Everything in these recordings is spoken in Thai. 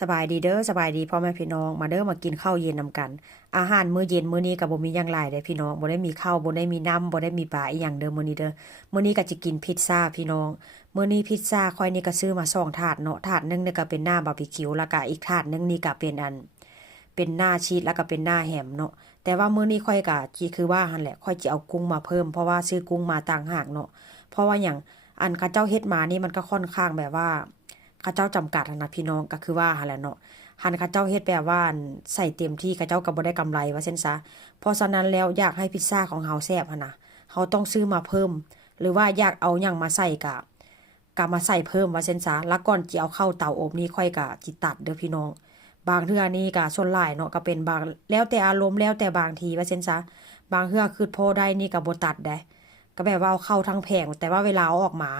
สบายดีเด้อสบายดีพ่อแม่พี่น้องมาเด้อมากินข้าวเย็นนำกันอาหารมื้อเย็นมื้อนี้ก็บ่มีหยังหลายเด้อพี่น้องบ่ได้มีข้าวบ่ได้มีน้ำบ่ได้มีปลาอีหยังเด้อมื้อนี้เด้อมื้อนี้ก็จะกินพิซซ่าพี่น้องมื้อนี้พิซซ่าค่อยนี่ก็ซื้อมา2ถาดเนาะถาดนึงนี่ก็เป็นหน้าบาร์บีคิวแล้วก็อีกถาดนึงนี่ก็เป็นหน้าชีสแล้วก็เป็นหน้าแฮมเนาะแต่ว่ามื้อนี้ค่อยก็คือว่าหั่นแหละค่อยสิเอากุ้งมาเพิ่มเพราะว่าซื้อกุ้งมาต่างหากเนาะเพราะว่าหยังอันเขาเจ้าเฮ็ดมานี่มันก็ค่อนข้างแบบว่าเขาเจ้าจำกัดนะพี่น้องก็คือว่าหั่นแหละเนาะ หันเขาเจ้าเฮ็ดแบบว่าใส่เต็มที่เขาเจ้าก็บ่ได้กำไรว่าเช่นซะเพราะฉะนั้นแล้วอยากให้พิซซ่าของเฮาแซ่บหั่นน่ะเฮาต้องซื้อมาเพิ่มหรือว่าอยากเอาหยังมาใส่ก็มาใส่เพิ่มว่าเช่นซะแล้วก่อนสิเอาเข้าเตาอบนี่ค่อยก็สิตัดเด้อพี่น้องบางเทื่อนี่ก็ส่วนหลายเนาะก็เป็นบางแล้วแต่อารมณ์แล้วแต่บางทีว่าเช่นซะบางเทื่อคือพอได้นี่ก็บ่ตัดได้ก็แบบว่าเอาเข้าทั้งแผงแต่ว่าเวลาเอาออกมา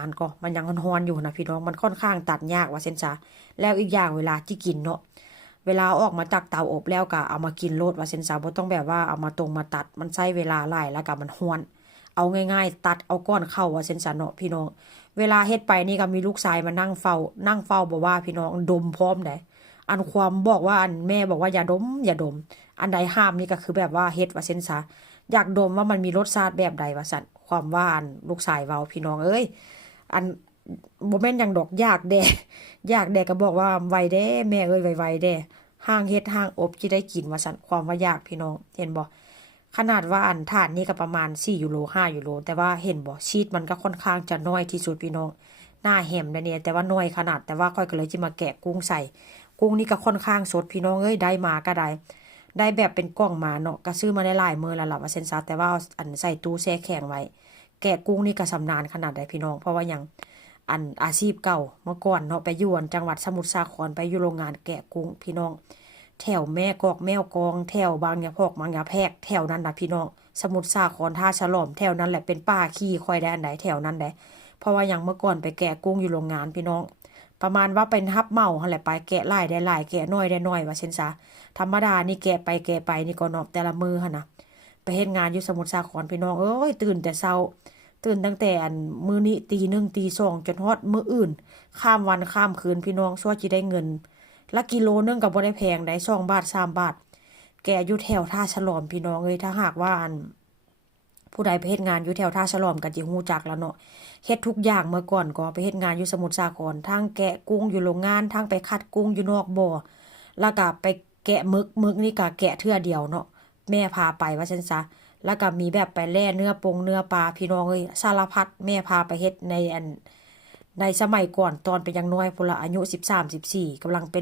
มันยังร้อนๆอยู่นะพี่น้องมันค่อนข้างตัดยากว่าเช่นซะแล้วอีกอย่างเวลาที่กินเนาะ เวลาออกมาจากเตาอบแล้วก็เอามากินโลดว่าเส้นซาบ่ต้องแบบว่าเอามามาตัดมันใช้เวลาหลายแล้วก็มันฮ้อนเอาง่ายๆตัดเอาก้อนเข้าว่าเส้นซาเนาะพี่น้องเวลาเฮ็ดไปนี่ก็มีลูกชายมานั่งเฝ้าบอกว่าพี่น้องดมพร้อมได้อันความบอกว่าอันแม่บอกว่าอย่าดมอันใดห้ามนี่ก็คือแบบว่าเฮ็ดว่าเส้นซาอยากดมว่ามันมีรสชาติแบบใดว่าซั่นความว่าอันลูกชายเว้าพี่น้องเอ้ยอันบ่แม่นหยังดอกอยากแดก็บอกว่าไวเด้แม่เอ้ยไวๆเด้ ห้างเฮ็ดห้างอบที่ได้กินว่าซั่นความว่ายากพี่น้องเห็นบ่ขนาดว่าอันถาดนี้ก็ประมาณ4ยูโร5ยูโรแต่ว่าเห็นบ่ชีสมันก็ค่อนข้างจะน้อยที่สุดพี่น้องหน้าแหมนะเนี่ยแต่ว่าน้อยขนาดแต่ว่าค่อยก็เลยสิมาแกะกุ้งใส่กุ้งนี่ก็ค่อนข้างสดพี่น้องเอ้ยได้มาก็ได้แบบเป็นกล่องมาเนาะก็ซื้อมาได้หลายมื้อแล้วล่ะว่าซั่นซะแต่ว่าเอาอันใส่ตู้แช่แข็งไว้แกะกุ้งนี่ก็สำนาญขนาดใดพี่น้องเพราะว่าหยังอันอาชีพเก่าเมื่อก่อนเนาะไปอยู่จังหวัดสมุทรสาครไปอยู่โรงงานแกะกุ้งพี่น้อง แถวแม่กอกแมวกองแถวบางยาพอกบางยาแพรกแถวนั้นนะพี่น้องสมุทรสาครท่าฉลอมแถวนั้นแหละเป็นป่าขี้คอยได้อันใดแถวนั้นได้เพราะว่าอย่างเมื่อก่อนไปแกะกุ้งอยู่โรงงานพี่น้องประมาณว่าเป็นฮับเมาหั่นแหละไปแกะหลายได้หลายแกะน้อยได้น้อยว่าเช่นซะธรรมดานี่แกะไปนี่ก็นอบแต่ละมือหั่นนะไปเฮ็ดงานอยู่สมุทรสาครพี่น้องเอ้ยตื่นแต่เช้าตื่นตั้งแต่อันมื้อนี้ตีหนึ่งตีสองจนฮอดมื้ออื่นข้ามวันข้ามคืนพี่น้องซั่วสิได้เงิน ละกิโลนึงก็บ่ได้แพงได้2 บาท3 บาทแกอยู่แถวท่าฉลอมพี่น้องเอ้ยถ้าหากว่าอันผู้ใดไปเฮ็ดงานอยู่แถวท่าฉลอมก็สิฮู้จักแล้วเนาะเฮ็ดทุกอย่างเมื่อก่อนก็ไปเฮ็ดงานอยู่สมุทรสาครทั้งแกะกุ้งอยู่โรงงานทั้งไปคัดกุ้งอยู่นอกบ่อแล้วก็ไปแกะหมึกนี่ก็แกะเทื่อเดียวเนาะแม่พาไปว่าซั่นซะแล้วก็มีแบบไปแล่เนื้อเนื้อปลาพี่น้องเอ้ยสารพัดแม่พาไปเฮ็ดในสมัยก่อนตอนเป็นยังน้อยพุ่นละอายุ13 14กำลังเป็น